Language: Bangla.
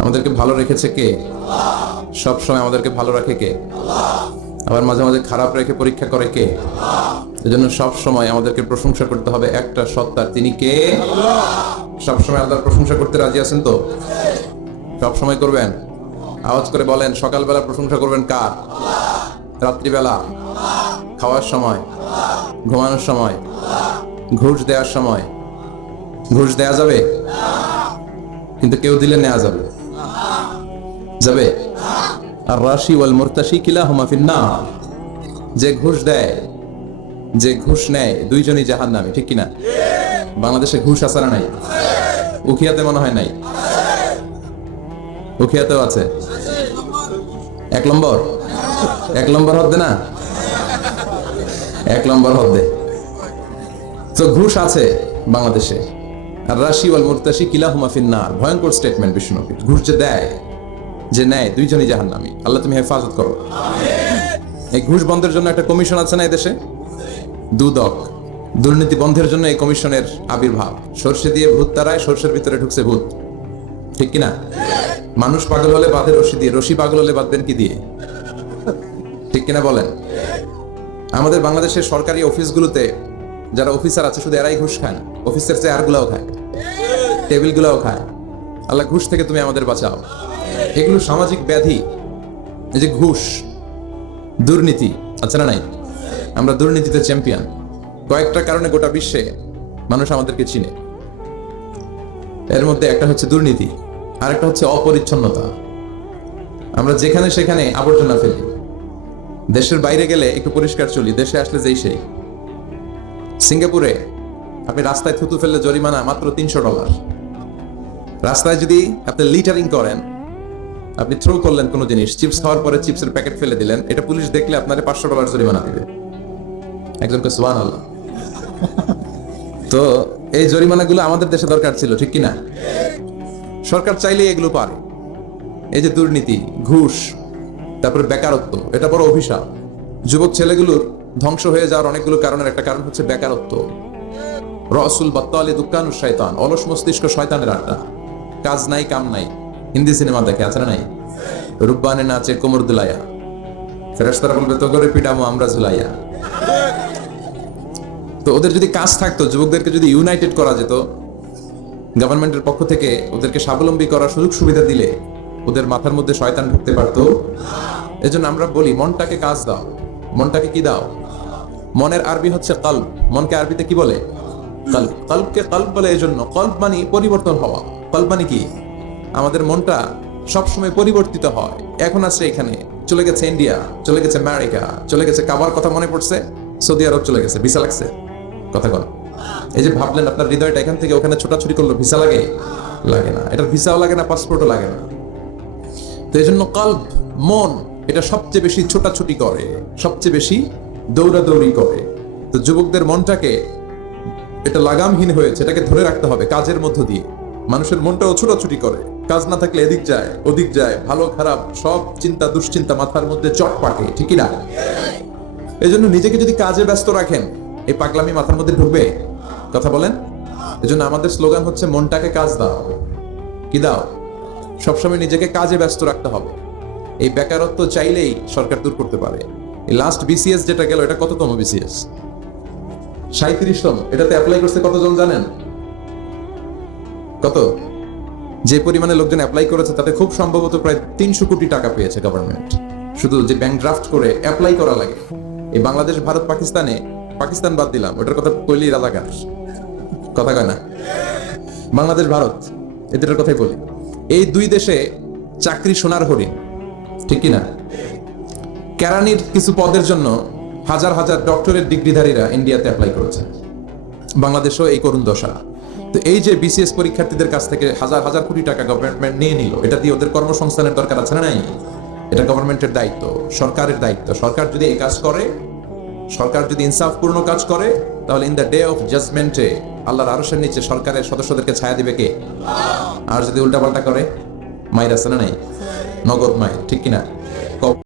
আমাদেরকে ভালো রেখেছে কে? সব সময় আমাদেরকে ভালো রাখে কে? আবার মাঝে মাঝে খারাপ রেখে পরীক্ষা করে কে? এজন্য সব সময় আমাদেরকে প্রশংসা করতে হবে একটা সত্তার, তিনি কে? সব সময় আল্লাহর প্রশংসা করতে রাজি আছেন তো? সব সময় করবেন? আওয়াজ করে বলেন, সকালবেলা প্রশংসা করবেন কার? রাত্রিবেলা, খাওয়ার সময়, ঘুমানোর সময়, ঘুষ দেওয়ার সময়। ঘুষ দেয়া যাবে? কিন্তু কেউ দিলে নেওয়া যাবে? যাবে? আর রাশি ওয়াল মুরতাশি কিলাহুমা ফিন্নার। যে ঘুষ দেয়, যে ঘুষ নেয়, দুইজনই জাহান্নামে, ঠিক কিনা? বাংলাদেশে ঘুষ আছে না নাই? উখিয়াতে মনে হয় নাই? উখিয়াতেও আছে। এক নম্বর, এক নম্বর হদ্দে না, এক নম্বর হদ্দে। তো ঘুষ আছে বাংলাদেশে। আর রাশি ওয়াল মুরতাশি কিলাহুমা ফিন্নার, ভয়ঙ্কর স্টেটমেন্ট বিষ্ণুনবীর। ঘুষ যে দেয়, যে নেয়, দুইজনই জাহান্নামী। আল্লাহ তুমি হেফাজত করো। এই ঘুষ বন্ধের জন্য একটা কমিশন আছে না এদেশে? দুদক, দুর্নীতি বন্ধের জন্য এই কমিশনের আবির্ভাব। সর্ষে দিয়ে ভূত তাড়ায়, সর্ষের ভিতরে ঢুকছে ভূত, ঠিক কিনা? মানুষ পাগল হলে বাঁধে রশি দিয়ে, রশি পাগল হলে বাঁধবেন কি দিয়ে? ঠিক কিনা বলেন? আমাদের বাংলাদেশের সরকারি অফিসগুলোতে যারা অফিসার আছে, শুধু এরাই ঘুষ খায় না, অফিসের চেয়ার গুলাও খায়, টেবিল গুলাও খায়। আল্লাহ ঘুষ থেকে তুমি আমাদের বাঁচাও। এগুলো সামাজিক ব্যাধি। এই যে ঘুষ, দুর্নীতি আছে না নাই? আমরা দুর্নীতিতে চ্যাম্পিয়ন। কয়েকটা কারণে গোটা বিশ্বে মানুষ আমাদেরকে চিনে। এর মধ্যে একটা হচ্ছে দুর্নীতি, আর একটা হচ্ছে অপরিচ্ছন্নতা। আমরা যেখানে সেখানে আবর্জনা ফেলি। দেশের বাইরে গেলে একটু পরিষ্কার চলি, দেশে আসলে যেই সেই। সিঙ্গাপুরে আপনি রাস্তায় থুতু ফেললে জরিমানা মাত্র $300। রাস্তায় যদি আপনি লিটারিং করেন, আপনি থ্রো করলেন কোনো জিনিস, চিপস খাওয়ার পরে চিপসের প্যাকেট ফেলে দিলেন, এটা পুলিশ দেখলে আপনারে $500 জরিমানা দিবে। একজনকে সুবহানাল্লাহ। তো এই জরিমানাগুলো আমাদের দেশে দরকার ছিল, ঠিক কিনা? সরকার চাইলে এগুলো পারে। এই যে দুর্নীতি, ঘুষ, তারপরে বেকারত্ব, এটা বড় অভিশাপ। যুবক ছেলেগুলোর ধ্বংস হয়ে যাওয়ার অনেকগুলো কারণের একটা কারণ হচ্ছে বেকারত্ব। রসুল বাত্তালি দুক্কানু শয়তান, অলস মস্তিষ্ক শয়তানের আড্ডা। কাজ নাই, কাম নাই। হিন্দি সিনেমা দেখে, আছে না নাই? রূপবানে নাচে কোমর দুলাইয়া, ফেরেশতারা বলবে তো করে পিটামো আমরা ঝুলাইয়া। তো ওদের যদি কাজ থাকতো, যুবকদেরকে যদি ইউনাইটেড করা যেত, গভর্নমেন্টের পক্ষ থেকে ওদেরকে স্বাবলম্বী করার সুযোগ সুবিধা দিলে ওদের মাথার মধ্যে শয়তান ঢুকতে পারতো। এজন্য আমরা বলি, মনটাকে কাজ দাও। মনটাকে কি দাও? মনের আরবি হচ্ছে কলব। মনকে আরবিতে কি বলে? কলব। কলবকে কলব বলে এজন্য, কলব মানে পরিবর্তন হওয়া। কলব মানে কি? আমাদের মনটা সবসময় পরিবর্তিত হয়। এখন আছে এখানে, চলে গেছে ইন্ডিয়া, চলে গেছে আমেরিকা, চলে গেছে কাবার কথা মনে পড়ছে, সৌদি আরব চলে গেছে, ভিসা লাগছে। কথা বল। এই যে ভাবলেন আপনার হৃদয়টা এখান থেকে ওখানে ছোটাছুটি করলো, ভিসা লাগে? লাগে না। এটার ভিসাও লাগে না, পাসপোর্টও লাগে না। তো এই জন্য কলব, মন, এটা সবচেয়ে বেশি ছোটাছুটি করে, সবচেয়ে বেশি দৌড়াদৌড়ি করে। তো যুবকদের মনটাকে, এটা লাগামহীন হয়েছে, এটাকে ধরে রাখতে হবে কাজের মধ্য দিয়ে। মানুষের মনটাও ছোটাছুটি করে, কাজ না থাকলে এদিক যায় ওদিক যায়, ভালো খারাপ সব চিন্তা দুশ্চিন্তা মাথার মধ্যে চট পাকে, ঠিকই না? এই জন্য নিজেকে যদি কাজে ব্যস্ত রাখেন, এই পাগলামি মাথার মধ্যে ঢুকবে? কথা বলেন। এই জন্য আমাদের স্লোগান হচ্ছে, মনটাকে কাজ দাও। কি দাও? সবসময় নিজেকে কাজে ব্যস্ত রাখতে হবে। এই বেকারত্ব চাইলেই সরকার দূর করতে পারে। এই লাস্ট বিসিএস যেটা গেল, এটা কততম বিসিএস? 37তম। এটাতে অ্যাপ্লাই করছে কতজন জানেন? কত? যে পরিমাণে লোকজন অ্যাপ্লাই করেছে, তাতে খুব সম্ভবত প্রায় 300 কোটি টাকা পেয়েছে গভর্নমেন্ট। শুধু যে ব্যাংক ড্রাফট করে অ্যাপ্লাই করা লাগে। এই বাংলাদেশ, ভারত, পাকিস্তানে, পাকিস্তান বাদ দিলাম, ওটার কথা কইলেই রাজাকার। কথা কয় না? বাংলাদেশ, ভারত, এদের কথাই বলি। এই দুই দেশে চাকরি সোনার হরিণ, ঠিক কিনা? কেরানির কিছু পদের জন্য হাজার হাজার ডক্টরেট ডিগ্রিধারীরা ইন্ডিয়াতে অ্যাপ্লাই করেছে। বাংলাদেশও এই করুণ দশা। তো এই যে বিসিএস পরীক্ষার্থীদের কাছ থেকে হাজার হাজার কোটি টাকা গভর্নমেন্ট নিয়ে নিল, এটা দিয়ে ওদের কর্মসংস্থানের দরকার আছে না নাই? এটা গভর্নমেন্টের দায়িত্ব, সরকারের দায়িত্ব। সরকার যদি এই কাজ করে, সরকার যদি ইনসাফপূর্ণ কাজ করে, তাহলে ইন দ্য ডে অফ জাজমেন্টে আল্লাহর আরশের নিচে সরকারের সদস্যদেরকে ছায়া দিবে কে? আর যদি উল্টাপাল্টা করে, মাইর আছে না নাই? নগদ মাইর, ঠিক কিনা?